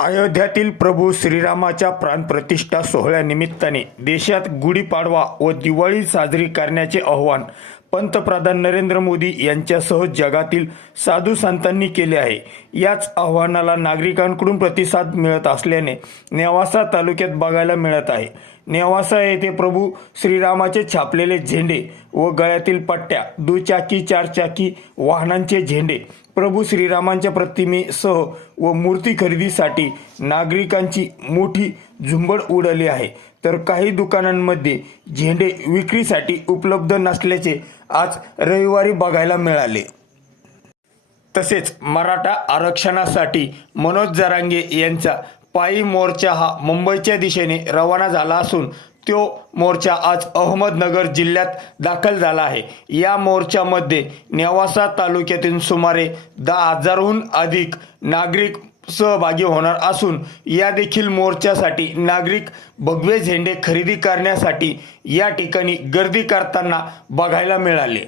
अयोध्यातील प्रभू श्रीरामाच्या प्राणप्रतिष्ठा सोहळ्यानिमित्ताने देशात गुढीपाडवा व दिवाळी साजरी करण्याचे आव्हान पंतप्रधान नरेंद्र मोदी यांच्यासह जगातील साधू संतांनी केले आहे. याच आव्हानाला नागरिकांकडून प्रतिसाद मिळत असल्याने नेवासा तालुक्यात बघायला मिळत आहे. नेवासा येथे प्रभू श्रीरामाचे छापलेले झेंडे व गळ्यातील पट्ट्या दुचाकी चारचाकी वाहनांचे झेंडे प्रभू श्रीरामांच्या प्रतिमेसह व मूर्ती खरेदीसाठी नागरिकांची मोठी झुंबड उडाली आहे. तर काही दुकानांमध्ये झेंडे विक्रीसाठी उपलब्ध नसल्याचे आज रविवारी बघायला मिळाले. तसेच मराठा आरक्षणासाठी मनोज जरांगे यांचा पायी मोर्चा हा मुंबईच्या दिशेने रवाना झाला असून तो मोर्चा आज अहमदनगर जिल्ह्यात दाखल झाला आहे. या मोर्चामध्ये नेवासा तालुक्यातून सुमारे दहा हजारहून अधिक नागरिक सहभागी होणार असून या देखील मोर्चासाठी नागरिक भगवे झेंडे खरेदी करण्यासाठी या ठिकाणी गर्दी करताना बघायला मिळाले.